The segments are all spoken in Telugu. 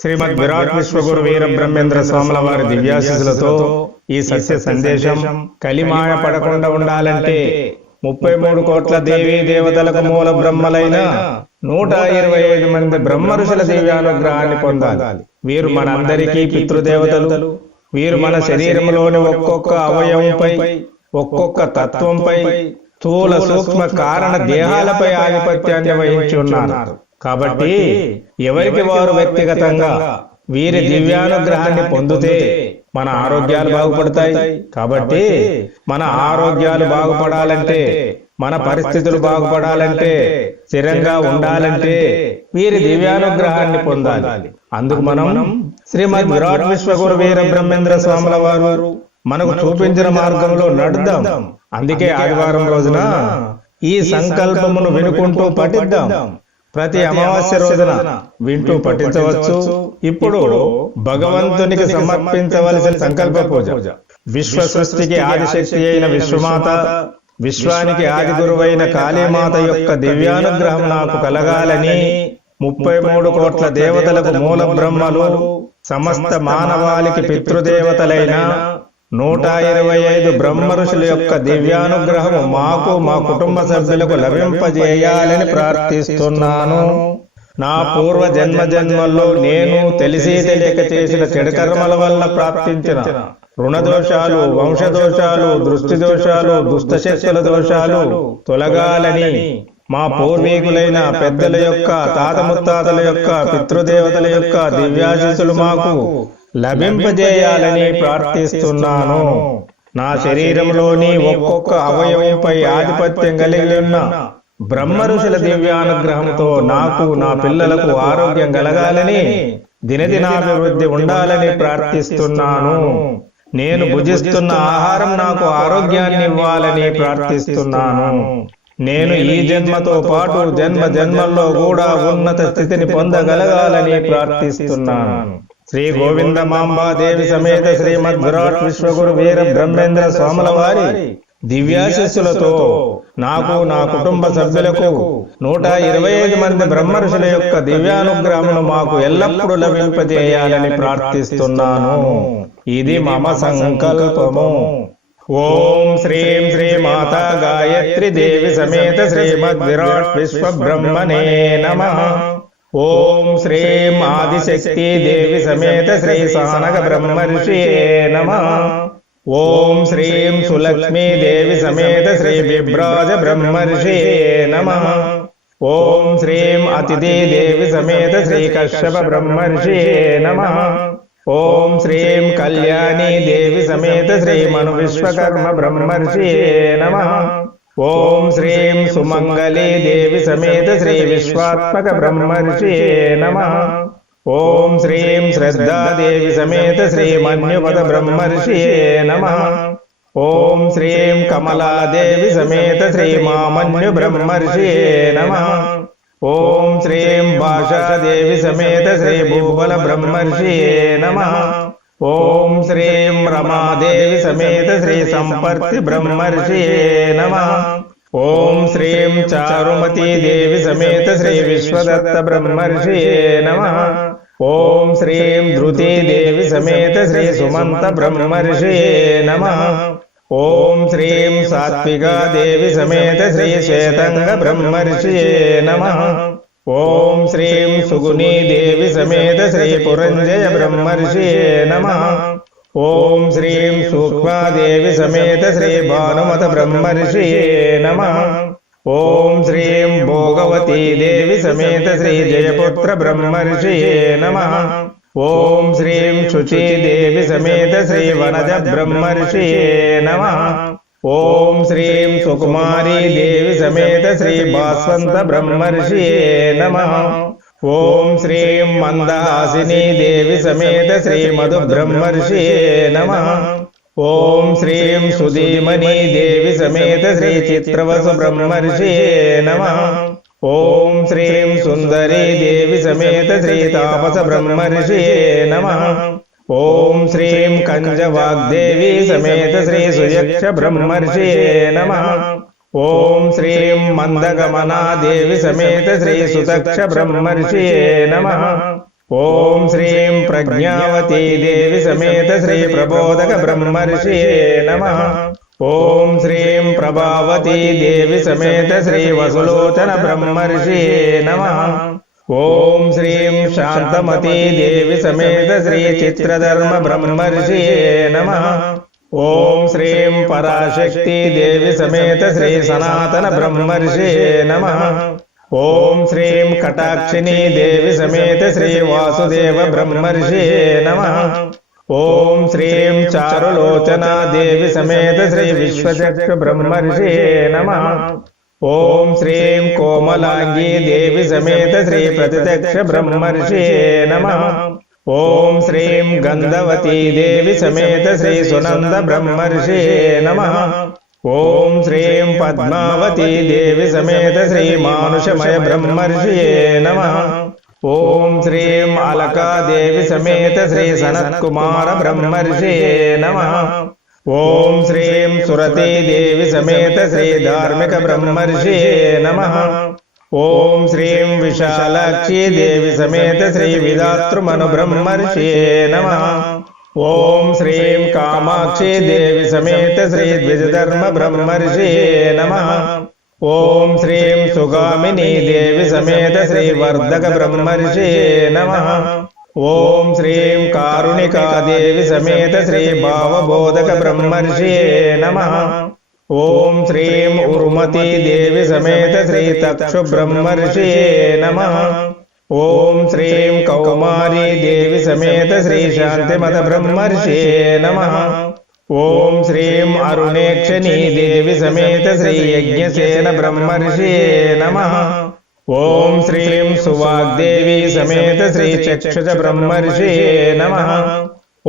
శ్రీమద్ విరాట్ విశ్వగురు వీర బ్రహ్మేంద్ర స్వాముల వారి దివ్యాశీసులతో ఈ సత్య సందేశం కలిమాయ పడకుండా ఉండాలంటే 33 కోట్ల దేవీ దేవతలకు మూల బ్రహ్మలైన 125 మంది బ్రహ్మ ఋషుల దివ్యానుగ్రహాన్ని పొందాలి. వీరు మనందరికీ పితృదేవతలు. వీరు మన శరీరంలోని ఒక్కొక్క అవయవంపై, ఒక్కొక్క తత్వంపై, స్థూల సూక్ష్మ కారణ దేహాలపై ఆధిపత్యాన్ని వహించి ఉన్నారు. కాబట్టి ఎవరికి వారు వ్యక్తిగతంగా వీరి దివ్యానుగ్రహాన్ని పొందితే మన ఆరోగ్యాలు బాగుపడతాయి. కాబట్టి మన ఆరోగ్యాలు బాగుపడాలంటే, మన పరిస్థితులు బాగుపడాలంటే, స్థిరంగా ఉండాలంటే వీరి దివ్యానుగ్రహాన్ని పొందాలి. అందుకు మనం శ్రీమద్ విరాట్ విశ్వగురు వీర బ్రహ్మేంద్ర స్వాముల వారు మనకు చూపించిన మార్గంలో నడుద్దాం. అందుకే ఆదివారం రోజున ఈ సంకల్పమును వినుకుంటూ పఠిద్దాం. ప్రతి అమావాస్య రోజున వింటూ పఠించవచ్చు. ఇప్పుడు భగవంతునికి సమర్పించవలసిన సంకల్ప పూజ. విశ్వ సృష్టికి ఆదిశక్తి అయిన విశ్వమాత, విశ్వానికి ఆది గురువైన కాళీమాత యొక్క దివ్యానుగ్రహం నాకు కలగాలని 33 కోట్ల దేవతలకు మూల బ్రహ్మలు, సమస్త మానవాళికి పితృదేవతలైన 125 బ్రహ్మ ఋషుల యొక్క దివ్యానుగ్రహము మాకు, మా కుటుంబ సభ్యులకు లభింపజేయాలని ప్రార్థిస్తున్నాను. నా పూర్వ జన్మల్లో నేను తెలిసి తెలియక చేసిన చెడు కర్మల వల్ల ప్రాప్తించిన రుణదోషాలు, వంశదోషాలు, దృష్టి దోషాలు, దుష్టశక్తుల దోషాలు తొలగాలని మా పూర్వీకులైన పెద్దల యొక్క, తాత ముత్తాతల యొక్క, పితృదేవతల యొక్క దివ్యాశీస్సులు మాకు లభింపజేయాలని ప్రార్థిస్తున్నాను. నా శరీరంలోని ఒక్కొక్క అవయవంపై ఆధిపత్యం కలిగి ఉన్న బ్రహ్మ ఋషుల దివ్యానుగ్రహంతో నాకు, నా పిల్లలకు ఆరోగ్యం కలగాలని, దినదినాభివృద్ధి ఉండాలని ప్రార్థిస్తున్నాను. నేను భుజిస్తున్న ఆహారం నాకు ఆరోగ్యాన్ని ఇవ్వాలని ప్రార్థిస్తున్నాను. నేను ఈ జన్మతో పాటు జన్మ జన్మల్లో కూడా ఉన్నత స్థితిని పొందగలగాలని ప్రార్థిస్తున్నాను. శ్రీ గోవింద మాంబాదేవి సమేత శ్రీమద్ విరాట్ విశ్వగురు వీర బ్రహ్మేంద్ర స్వాముల వారి దివ్యాశిస్సులతో నాకు, నా కుటుంబ సభ్యులకు 125 మంది బ్రహ్మ ఋషుల యొక్క దివ్యానుగ్రహమును మాకు ఎల్లప్పుడూ లభింపజేయాలని ప్రార్థిస్తున్నాను. ఇది మమ సంకల్పము. ఓం శ్రీం శ్రీ మాతా గాయత్రి దేవి సమేత శ్రీమద్ విరాట్ విశ్వ బ్రహ్మణే నమః. ఓం శ్రీం ఆదిశక్తి దేవి సమేత శ్రీ సానగ బ్రహ్మర్షియే నమః. ఓం శ్రీం సులక్ష్మీ దేవి సమేత శ్రీ బిభ్రాజ బ్రహ్మర్షియే నమః. ఓం శ్రీం అతిథి దేవి సమేత శ్రీ కశ్యప బ్రహ్మర్షియే నమః. ఓం శ్రీం కళ్యాణి దేవి సమేత శ్రీ మను విశ్వకర్మ బ్రహ్మర్షియే నమః. ఓం శ్రీం సుమంగళి దేవి సమేత శ్రీ విశ్వాత్మక బ్రహ్మర్షియే నమః. ఓం శ్రీం శ్రద్ధా దేవి సమేత శ్రీ మన్యుపద బ్రహ్మర్షియే నమః. ఓం శ్రీం కమలాదేవి సమేత శ్రీ మామన్యు బ్రహ్మర్షియే నమః. ఓం శ్రీం భాషాదేవి సమేత శ్రీ భూబల బ్రహ్మర్షియే నమః. ఓం శ్రీం రమాదేవి సమేత శ్రీ సంపర్తి బ్రహ్మర్షియే నమః. ఓం శ్రీం చారుమతి దేవి సమేత శ్రీ విశ్వదత్త బ్రహ్మర్షియే నమః. ఓం శ్రీం ధృతి దేవి సమేత శ్రీ సుమంత బ్రహ్మర్షియే నమః. ఓం శ్రీం సాత్వికా దేవి సమేత శ్రీ శ్వేతంగ బ్రహ్మర్షియే నమః. ఓం శ్రీం సుగుణీ దేవి సమేత శ్రీ పురంజయ బ్రహ్మర్షియే నమః. ఓం శ్రీం సూక్ష్మాదేవి సమేత శ్రీ భానుమత బ్రహ్మర్షియే నమః. ఓం శ్రీం భోగవతీ దేవి సమేత శ్రీ జయపుత్ర బ్రహ్మర్షియే నమః. ఓం శ్రీం శుచీ దేవి సమేత శ్రీ వనజ బ్రహ్మర్షియే నమః. ఓం శ్రీం సుకుమారీ దేవి సమేత శ్రీ భాస్వంత బ్రహ్మర్షియే నమః. ఓం శ్రీం మందహాసిని దేవి సమేత శ్రీ మధు బ్రహ్మర్షియే నమః. ఓం శ్రీం సుధీమణి దేవి సమేత శ్రీ చిత్రవసు బ్రహ్మర్షియే నమః. ఓం శ్రీం సుందరీ దేవి సమేత శ్రీ తాపస బ్రహ్మర్షియే నమః. ఓం శ్రీం కంజవాగ్దేవి సమేత శ్రీ సుయక్ష బ్రహ్మర్షియే నమః. ఓం శ్రీం మందగమనా దేవి సమేత శ్రీ సుదక్ష బ్రహ్మర్షియే నమః. ఓం శ్రీం ప్రజ్ఞావతీ దేవి సమేత శ్రీ ప్రబోధక బ్రహ్మర్షియే నమః. ఓం శ్రీం ప్రభావతీ దేవి సమేత శ్రీ వసులోచన బ్రహ్మర్షియే నమః. ఓం శ్రీం శాంతమతీ దేవి సమేత శ్రీ చిత్రధర్మ బ్రహ్మర్షియే నమః. ఓం శ్రీం పరాశక్తి దేవి సమేత శ్రీ సనాతన బ్రహ్మర్షియే నమః. ఓం శ్రీం కటాక్షిణీ దేవి సమేత శ్రీ వాసుదేవ బ్రహ్మర్షియే నమః. ఓం శ్రీం చారులోచనా దేవి సమేత శ్రీ విశ్వచక్షు బ్రహ్మర్షియే నమః. ఓం శ్రీం కోమలాంగీ దేవి సమేత శ్రీ ప్రతిదక్ష బ్రహ్మర్షియే నమః. ఓం శ్రీం గంధవతీ దేవి సమేత శ్రీ సునంద బ్రహ్మర్షియే నమః. ఓం శ్రీం పద్మావతీ దేవి సమేత శ్రీ మానుషమయ బ్రహ్మర్షియే నమః. ఓం శ్రీం అలకా దేవి సమేత శ్రీ సనత్కుమార బ్రహ్మర్షియే నమః. ఓం శ్రీం సురతీ దేవి సమేత శ్రీ ధార్మిక బ్రహ్మర్షియే నమః. ఓం శ్రీం విశాలాక్షి దేవి సమేత శ్రీ విధాతృమను బ్రహ్మర్షియే నమః. ఓం శ్రీం కామాక్షి దేవి సమేత శ్రీ ద్విజధర్మ బ్రహ్మర్షియే నమః. ఓం శ్రీం సుగామినీ దేవి సమేత శ్రీ వర్ధక బ్రహ్మర్షియే నమః. ఓం శ్రీం కారుణికా దేవి సమేత శ్రీ భావబోధక బ్రహ్మర్షియే నమః. ఓం శ్రీం ఉర్మతీ దేవి సమేత శ్రీ తక్షు బ్రహ్మర్షియే నమః. ఓం శ్రీం కౌమారీ దేవి సమేత శ్రీ శాంతిమత బ్రహ్మర్షియే నమః. ఓం శ్రీం అరుణేక్షణీ దేవి సమేత శ్రీ యజ్ఞసేన బ్రహ్మర్షియే నమః. ఓం శ్రీం సువాగ్దేవి సమేత శ్రీ చక్షుష బ్రహ్మర్షియే నమః.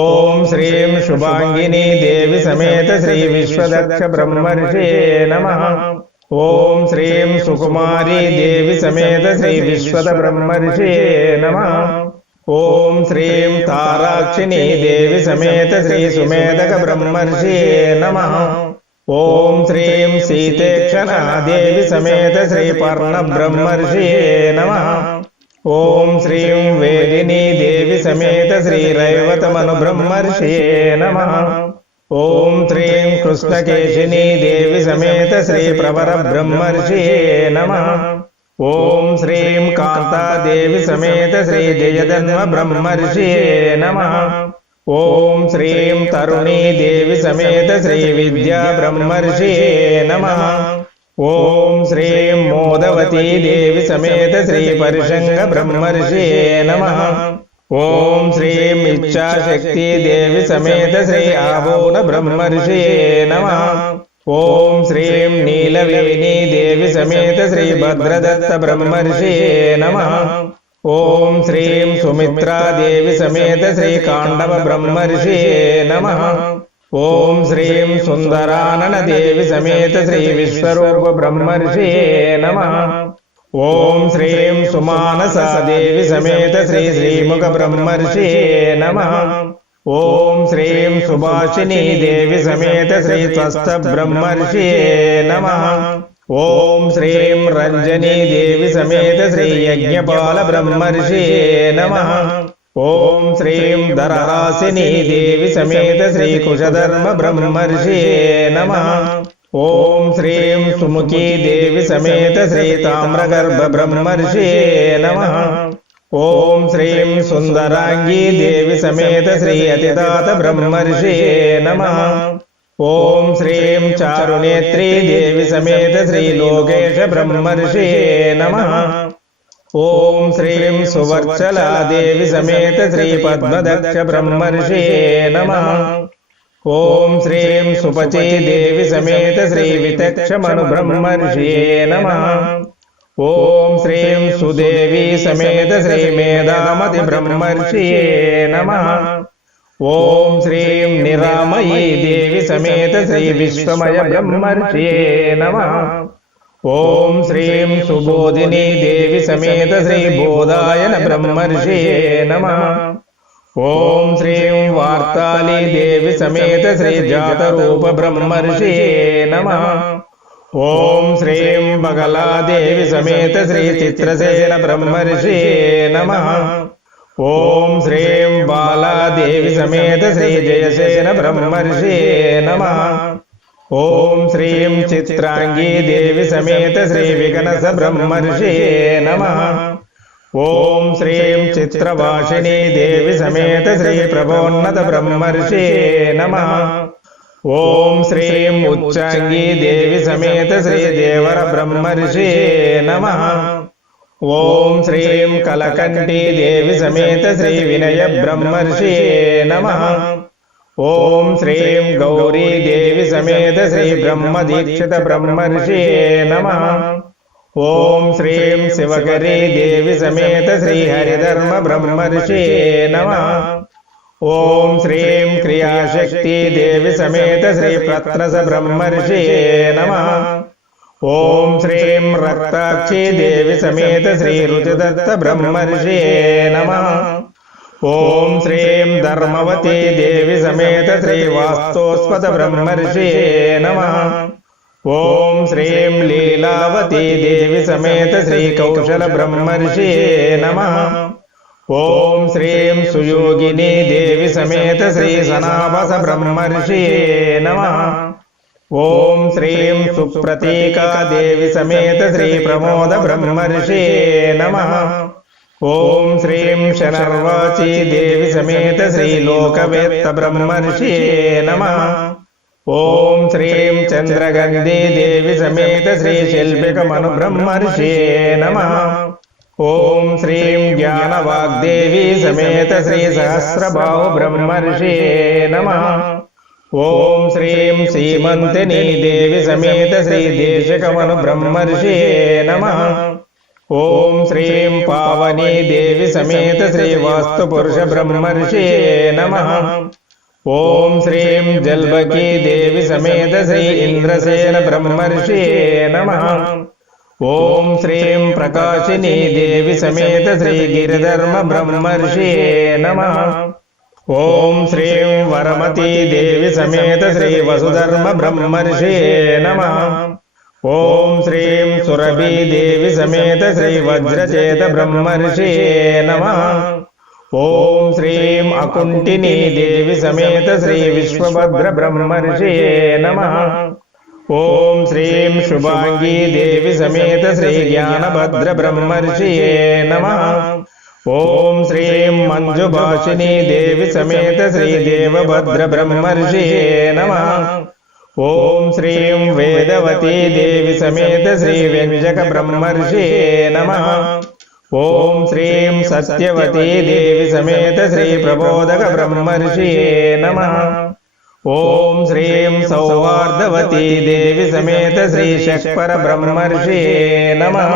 ఓం శ్రీం శుభాంగినీ దేవి సమేత శ్రీ విశ్వదక్ష బ్రహ్మర్షియే నమః. ఓం శ్రీం సుకుమారీ దేవి సమేత శ్రీ విశ్వద బ్రహ్మర్షియే నమః. ఓం శ్రీం తారాక్షిణీ దేవి సమేత శ్రీ సుమేధక బ్రహ్మర్షియే నమః. ఓం శ్రీం సీతేక్షణా దేవి సమేత శ్రీ పర్ణ బ్రహ్మర్షియే నమః. ఓం శ్రీం వేదినీ దేవి సమేత శ్రీ రైవతమను బ్రహ్మర్షియే నమః. ఓం శ్రీం కృష్ణకేశినీ దేవి సమేత శ్రీ ప్రవర బ్రహ్మర్షియే నమః. ఓం శ్రీం కాంతాదేవి సమేత శ్రీ జయధన్వ బ్రహ్మర్షియే నమః. ఓం శ్రీం తరుణీ దేవి సమేత శ్రీ విద్యా బ్రహ్మర్షియే నమః. ఓం శ్రీం మోదవతీ దేవి సమేత శ్రీ పరిషంగ బ్రహ్మర్షియే నమః. ఓం శ్రీం ఇచ్ఛాశక్తి దేవి సమేత శ్రీ ఆబోన బ్రహ్మర్షియే నమః. ఓం శ్రీం నీలవేణీ దేవి సమేత శ్రీ భద్రదత్త బ్రహ్మర్షియే నమః. ఓం శ్రీం సుమిత్రా దేవి సమేత శ్రీ కాండవ బ్రహ్మర్షియే నమః. ఓం శ్రీం సుందరానన దేవి సమేత శ్రీ విశ్వరూప బ్రహ్మర్షియే నమః. ఓం శ్రీం సుమానసా దేవి సమేత శ్రీ శ్రీముఖ బ్రహ్మర్షియే నమః. ఓం శ్రీం సుభాషిణీ దేవి సమేత శ్రీ త్వస్థ బ్రహ్మర్షియే నమః. ఓం శ్రీం రంజనీ దేవి సమేత శ్రీ యజ్ఞపాల బ్రహ్మర్షియే నమః. ఓం శ్రీం ధరహాసినీ దేవి సమేత శ్రీ కుశధర్మ బ్రహ్మర్షియే నమః. ఓం శ్రీం సుముఖీ దేవి సమేత శ్రీ తామ్రగర్భ బ్రహ్మర్షియే నమః. ఓం శ్రీం సుందరాంగీ దేవి సమేత శ్రీ అతిదాత బ్రహ్మర్షియే నమః. ఓం శ్రీం చారునేత్రీ దేవి సమేత శ్రీ లోకేశ బ్రహ్మర్షియే నమః. ఓం శ్రీం సువర్చలా దేవి సమేత శ్రీ పద్మదక్ష బ్రహ్మర్షియే నమః. ఓం శ్రీం సుపచీ దేవి సమేత శ్రీ వితక్షమను బ్రహ్మర్షియే నమః. ఓం శ్రీం సుదేవి సమేత శ్రీ మేధామతి బ్రహ్మర్షియే నమః. ఓం శ్రీం నిరామయీ దేవి సమేత శ్రీ విశ్వమయ బ్రహ్మర్షియే నమః. ఓం శ్రీం సుబోధినీ దేవి సమేత శ్రీ బోధాయన బ్రహ్మర్షియే నమః. ఓం శ్రీం వార్తాళీ దేవి సమేత శ్రీ జాతరూప బ్రహ్మర్షియే నమః. ఓం శ్రీం బగలాదేవి సమేత శ్రీ చిత్రసేన బ్రహ్మర్షియే నమః. ఓం శ్రీం బాలాదేవి సమేత శ్రీ జయసేన బ్రహ్మర్షియే నమః. ఓం శ్రీం చిత్రాంగీ దేవి సమేత శ్రీ వికనస బ్రహ్మర్షియే నమః. ఓం శ్రీం చిత్రవాసినీ దేవి సమేత శ్రీ ప్రభోన్నత బ్రహ్మర్షియే నమః. ఓం శ్రీం ఉచ్చాంగీ దేవి సమేత శ్రీ దేవర బ్రహ్మర్షియే నమః. ఓం శ్రీం కలకంఠీ దేవి సమేత శ్రీ వినయ బ్రహ్మర్షియే నమః. ఓం శ్రీం గౌరీ దేవి సమేత శ్రీ బ్రహ్మదీక్షిత బ్రహ్మర్షియే నమః. ఓం శ్రీం శివకరీ దేవి సమేత శ్రీ హరిధర్మ బ్రహ్మర్షియే నమః. ఓం శ్రీం క్రియాశక్తి దేవి సమేత శ్రీ ప్రత్నస బ్రహ్మర్షియే నమః. ఓం శ్రీం రక్తాక్షి దేవి సమేత శ్రీ రుచిదత్త బ్రహ్మర్షియే నమః. ఓం శ్రీం ధర్మవతి దేవి సమేత శ్రీ వాస్తోస్పద బ్రహ్మర్షియే నమః. ఓం శ్రీం లీలావతి దేవి సమేత శ్రీ కౌశల బ్రహ్మర్షియే నమః. ఓం శ్రీం సుయోగిని దేవి సమేత శ్రీ సనావస బ్రహ్మర్షియే నమః. ఓం శ్రీం సుప్రతీకా దేవి సమేత శ్రీ ప్రమోద బ్రహ్మర్షియే నమః. ఓం శ్రీం శనర్వాచి దేవి సమేత శ్రీ లోకవేత్త బ్రహ్మర్షియే నమః. ఓం శ్రీం చంద్రగంధి దేవి సమేత శ్రీ శిల్పిక మను బ్రహ్మర్షియే నమః. ఓం శ్రీం జ్ఞానవాగ్దేవి సమేత శ్రీ సహస్రబాహు బ్రహ్మర్షియే నమః. ఓం శ్రీం సీమంతిని దేవి సమేత శ్రీ దేశకమను బ్రహ్మర్షియే నమః. ఓం శ్రీం పావనీ దేవి సమేత శ్రీ వాస్తుపురుష బ్రహ్మర్షియే నమః. ఓం శ్రీం జల్బకీ దేవి సమేత శ్రీ ఇంద్రసేన బ్రహ్మర్షియే నమః. ఓం శ్రీం ప్రకాశిని దేవి సమేత శ్రీ గిరిధర్మ బ్రహ్మర్షియే నమః. ఓం శ్రీం వరమతీ దేవి సమేత శ్రీ వసుధర్మ బ్రహ్మర్షియే నమః. ఓం శ్రీం సురభీ దేవి సమేత శ్రీ వజ్రచేత బ్రహ్మర్షియే నమః. ఓం శ్రీం అకుంఠినీ దేవి సమేత శ్రీ విశ్వభద్ర బ్రహ్మర్షియే నమః. ఓం శ్రీం శుభాంగీ దేవి సమేత శ్రీ జ్ఞానభద్ర బ్రహ్మర్షియే నమః. ఓం శ్రీం మంజుభాషినీ దేవి సమేత శ్రీ దేవభద్ర బ్రహ్మర్షియే నమః. ఓం శ్రీం వేదవతీ దేవి సమేత శ్రీ వ్యంజక బ్రహ్మర్షియే నమః. ఓం శ్రీం సత్యవతీ దేవి సమేత శ్రీ ప్రబోధక బ్రహ్మర్షియే నమః. ఓం శ్రీం సౌహార్దవతీ దేవి సమేత శ్రీ షట్పర బ్రహ్మర్షియే నమః.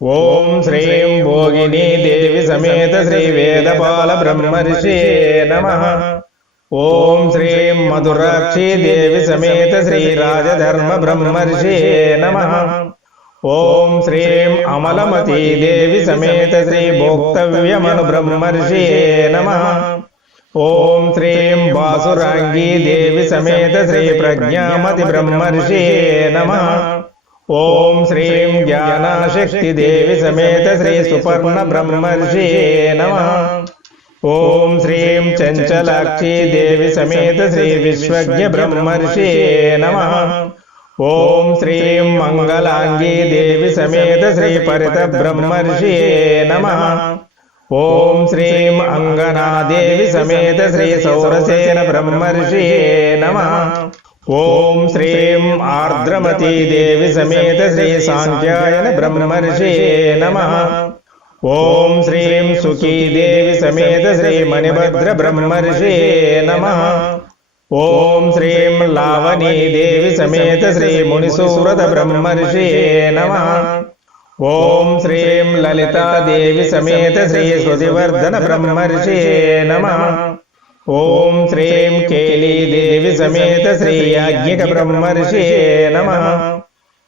ఓం శ్రీం భోగినీ దేవి సమేత శ్రీ వేదపాల బ్రహ్మర్షియే నమః. ఓం శ్రీం మధురాక్షి దేవి సమేత శ్రీ రాజధర్మ బ్రహ్మర్షియే నమః. ఓం శ్రీం అమలమతీ దేవి సమేత శ్రీ భోక్తవ్యమను బ్రహ్మర్షియే నమః. ఓం శ్రీం బాసురాంగీ దేవి సమేత శ్రీ ప్రజ్ఞామతి బ్రహ్మర్షియే నమః. ఓం శ్రీం జ్ఞానాశక్తి దేవి సమేత శ్రీ సుపర్ణ బ్రహ్మర్షియే నమః. ఓం శ్రీం చంచలాక్షి దేవి సమేత శ్రీ విశ్వజ్ఞ బ్రహ్మర్షియే నమః. ఓం శ్రీం మంగళాంగీ దేవి సమేత శ్రీ పరిత బ్రహ్మర్షియే నమః. ఓం శ్రీం అంగనాదేవి సమేత శ్రీ సౌరసేన బ్రహ్మర్షియే నమః. ఓం శ్రీం ఆర్ద్రమతీ దేవి సమేత శ్రీ సాంఖ్యాయన బ్రహ్మర్షియే నమః. ఓం శ్రీం సుఖీ దేవి సమేత శ్రీ మణిభద్ర బ్రహ్మర్షియే నమః. ఓం శ్రీం లావణీ దేవి సమేత శ్రీ మునిసూరత బ్రహ్మర్షియే నమః. ఓం శ్రీం లలితా దేవి సమేత శ్రీ శృతివర్ధన బ్రహ్మర్షియే నమః. ఓం శ్రీం కేళీ దేవి సమేత శ్రీ యాజ్ఞిక బ్రహ్మర్షియే నమః.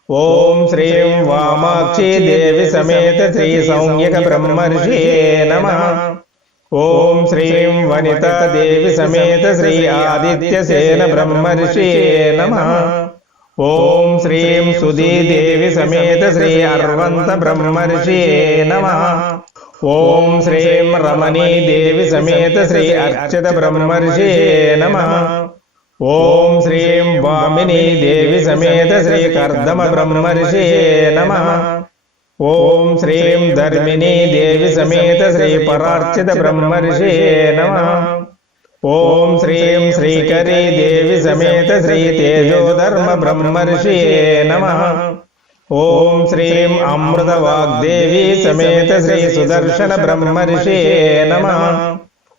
ఓం శ్రీం వామాక్షి దేవి సమేత శ్రీ సౌమ్యక బ్రహ్మర్షియే నమః. ఓం శ్రీం వనితా దేవి సమేత శ్రీ ఆదిత్యసేన బ్రహ్మర్షియే నమః. ఓం శ్రీం సుధీ దేవి సమేత శ్రీ అర్వంత బ్రహ్మర్షియే నమః. ఓం శ్రీం రమణీ దేవి సమేత శ్రీ అర్చిత బ్రహ్మర్షే నమః. ఓం శ్రీం వామినీ దేవి సమేత శ్రీ కర్దమ బ్రహ్మర్షే నమః. ఓం శ్రీం ధర్మిణీ దేవి సమేత శ్రీ పరార్చిత బ్రహ్మర్షే నమః. ఓం శ్రీం శ్రీకరీ దేవి సమేత శ్రీ తేజోధర్మ బ్రహ్మర్షే నమః. ఓం శ్రీం అమృత వాగ్దేవి సమేత శ్రీ సుదర్శన బ్రహ్మర్షే నమః.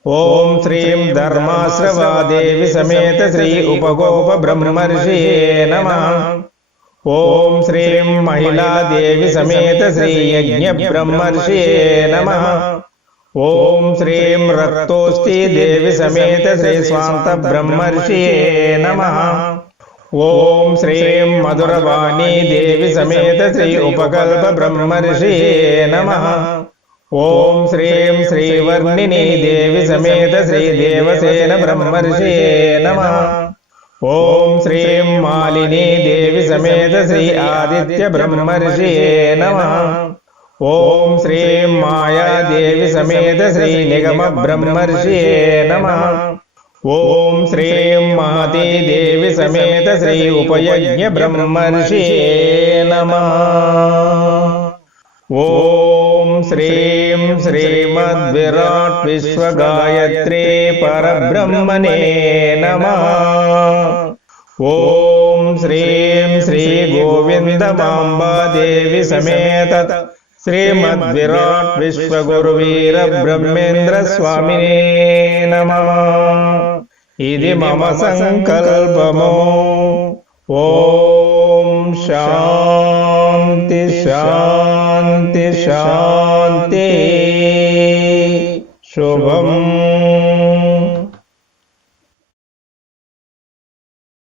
ఓం శ్రీం ధర్మాశ్రవా దేవి సమేత శ్రీ ఉపగోప బ్రహ్మర్షే నమః. ఓం శ్రీం మహిళా దేవి సమేత శ్రీ యజ్ఞ బ్రహ్మర్షే నమః. ఓం శ్రీం రక్తోష్ఠి దేవి సమేత శ్రీ స్వాంత బ్రహ్మర్షే నమః. ఓం శ్రీం మధురవాణీ దేవి సమేత శ్రీ ఉపకల్ప బ్రహ్మర్షే నమః. ఓం శ్రీం శ్రీవర్ణిని దేవి సమేత శ్రీ దేవసేన బ్రహ్మర్షే నమః. ఓం శ్రీం మాలినీ దేవి సమేత శ్రీ ఆదిత్య బ్రహ్మర్షే నమః. ఓం శ్రీం మాయాదేవి సమేత శ్రీ నిగమ బ్రహ్మర్షే నమః. ఓం శ్రీం మహతీ దేవి సమేత శ్రీ ఉపయజ్ఞ బ్రహ్మర్షే నమః. ఓం శ్రీం శ్రీమద్విరాట్ విశ్వగాయత్రీ పరబ్రహ్మణే నమః. ఓం శ్రీం శ్రీ గోవిందమాంబా దేవి సమేత శ్రీమద్విరాట్ విశ్వగురువీర బ్రహ్మేంద్ర స్వామినే నమః. ఇది మమ సంకల్పము. ఓం శాంతి శాంతి శాంతి. శుభం.